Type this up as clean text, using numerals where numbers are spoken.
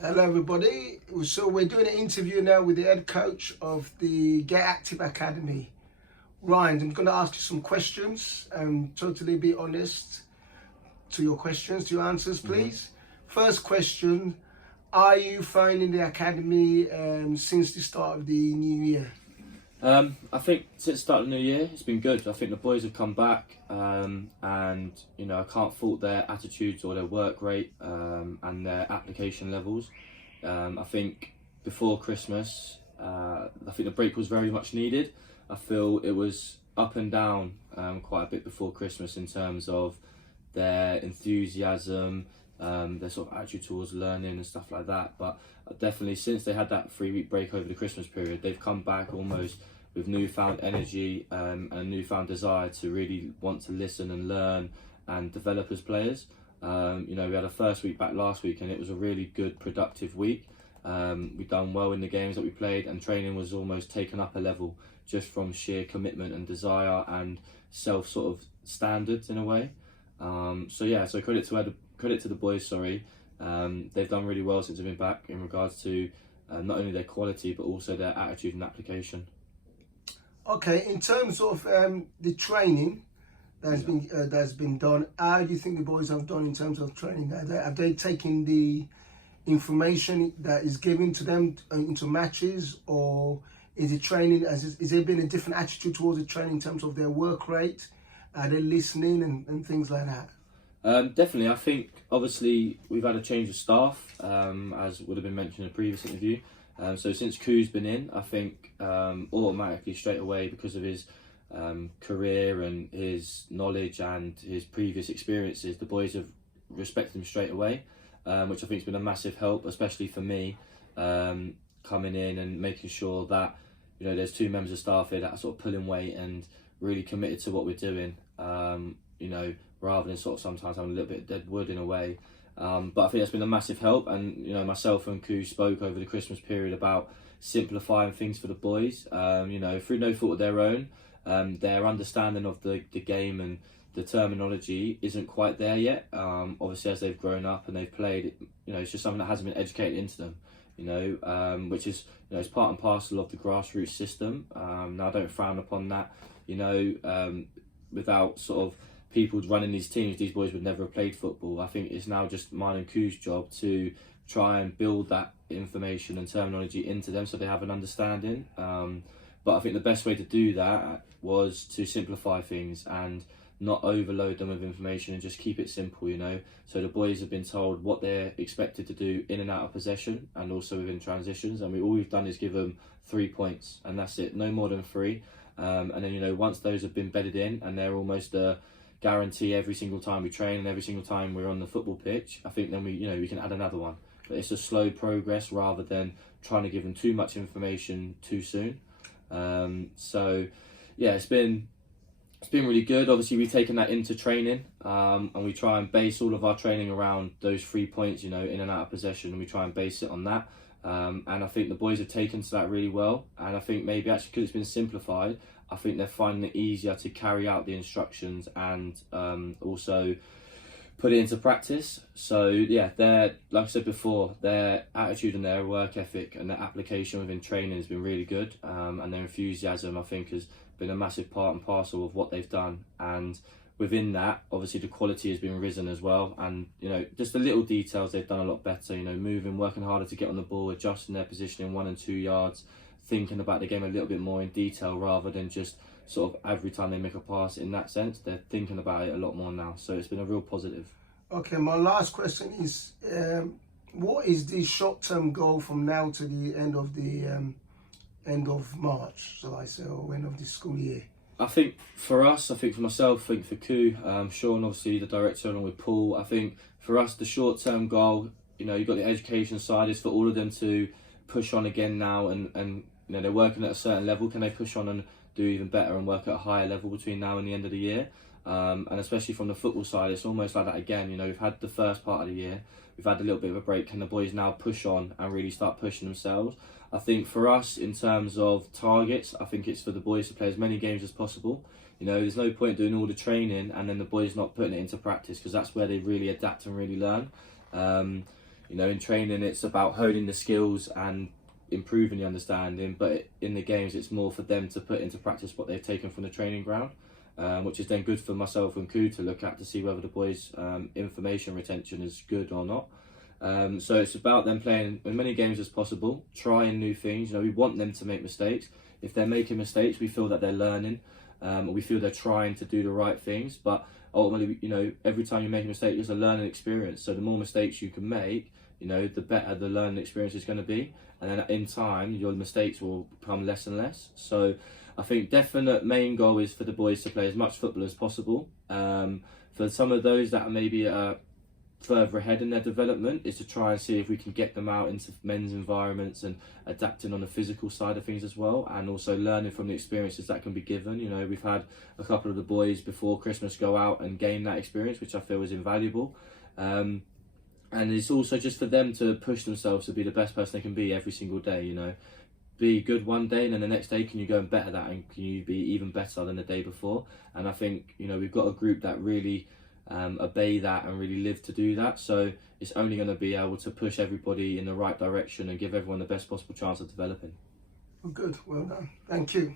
Hello everybody, so we're doing an interview now with the head coach of the Get Active Academy. Ryan, I'm going to ask you some questions and totally be honest to your questions, to your answers please. First question, are you finding the academy since the start of the new year? I think since the start of the new year, it's been good. I think the boys have come back, and I can't fault their attitudes or their work rate and their application levels. I think before Christmas, I think the break was very much needed. I feel it was up and down quite a bit before Christmas in terms of their enthusiasm, their sort of attitude towards learning and stuff like that. But definitely since they had that 3-week break over the Christmas period, they've come back almost with newfound energy and a newfound desire to really want to listen and learn and develop as players. We had a first week back last week and it was a really good, productive week. We've done well in the games that we played, and training was almost taken up a level just from sheer commitment and desire and self sort of standards in a way. So credit to the boys. They've done really well since they've been back in regards to not only their quality but also their attitude and application. Okay, in terms of the training that's been done, how do you think the boys have done in terms of training? Have they taken the information that is given to them into matches, or is it training? Is there been a different attitude towards the training in terms of their work rate? Are they listening and things like that? Definitely, I think obviously we've had a change of staff, as would have been mentioned in a previous interview. So since Ku's been in, I think automatically straight away, because of his career and his knowledge and his previous experiences, the boys have respected him straight away, which I think has been a massive help, especially for me, coming in and making sure that there's 2 members of staff here that are sort of pulling weight and really committed to what we're doing. Rather than sort of sometimes having a little bit of dead wood in a way. But I think that's been a massive help, and myself and Ku spoke over the Christmas period about simplifying things for the boys. Through no fault of their own, their understanding of the game and the terminology isn't quite there yet. Obviously, as they've grown up and they've played, it's just something that hasn't been educated into them. Which is it's part and parcel of the grassroots system. Now I don't frown upon that. Without sort of people running these teams, these boys would never have played football. I think it's now just mine and Ku's job to try and build that information and terminology into them so they have an understanding. But I think the best way to do that was to simplify things and not overload them with information and just keep it simple, So the boys have been told what they're expected to do in and out of possession and also within transitions, and all we've done is give them 3 points, and that's it, no more than 3. And then once those have been bedded in and they're almost a guarantee every single time we train and every single time we're on the football pitch, I think then we can add another one. But it's a slow progress rather than trying to give them too much information too soon. It's been really good. Obviously, we've taken that into training, and we try and base all of our training around those 3 points, in and out of possession, and we try and base it on that. And I think the boys have taken to that really well. And I think maybe actually because it's been simplified, I think they're finding it easier to carry out the instructions and also put it into practice. So yeah, they're, like I said before, their attitude and their work ethic and their application within training has been really good, and their enthusiasm, I think, has been a massive part and parcel of what they've done. And within that, obviously the quality has been risen as well, and you know, just the little details they've done a lot better, you know, moving, working harder to get on the ball, adjusting their position in 1 and 2 yards, thinking about the game a little bit more in detail rather than just sort of every time they make a pass. In that sense, they're thinking about it a lot more now, so it's been a real positive. Okay, my last question is, what is the short-term goal from now to the end of March, shall I say, or end of the school year? I think for us, I think for myself, I think for Koo, Sean, obviously the director, along with Paul, I think for us the short-term goal, you know, you've got the education side, is for all of them to push on again now, and you know, they're working at a certain level. Can they push on and do even better and work at a higher level between now and the end of the year? And especially from the football side, it's almost like that again. You know, we've had the first part of the year, we've had a little bit of a break. Can the boys now push on and really start pushing themselves? I think for us, in terms of targets, I think it's for the boys to play as many games as possible. You know, there's no point doing all the training and then the boys not putting it into practice, because that's where they really adapt and really learn. You know, in training, it's about honing the skills and improving the understanding, but in the games, it's more for them to put into practice what they've taken from the training ground. Which is then good for myself and Koo to look at to see whether the boys' information retention is good or not. So it's about them playing as many games as possible, trying new things. You know, we want them to make mistakes. If they're making mistakes, we feel that they're learning, or we feel they're trying to do the right things. But ultimately, you know, every time you make a mistake, it's a learning experience. So the more mistakes you can make, you know, the better the learning experience is going to be. And then in time, your mistakes will become less and less. So I think definite main goal is for the boys to play as much football as possible. For some of those that are maybe further ahead in their development, is to try and see if we can get them out into men's environments and adapting on the physical side of things as well, and also learning from the experiences that can be given. You know, we've had a couple of the boys before Christmas go out and gain that experience, which I feel is invaluable. And it's also just for them to push themselves to be the best person they can be every single day. You know, be good one day and then the next day can you go and better that, and can you be even better than the day before? And I think, you know, we've got a group that really obey that and really live to do that, so it's only going to be able to push everybody in the right direction and give everyone the best possible chance of developing. Well, good, well done, thank you.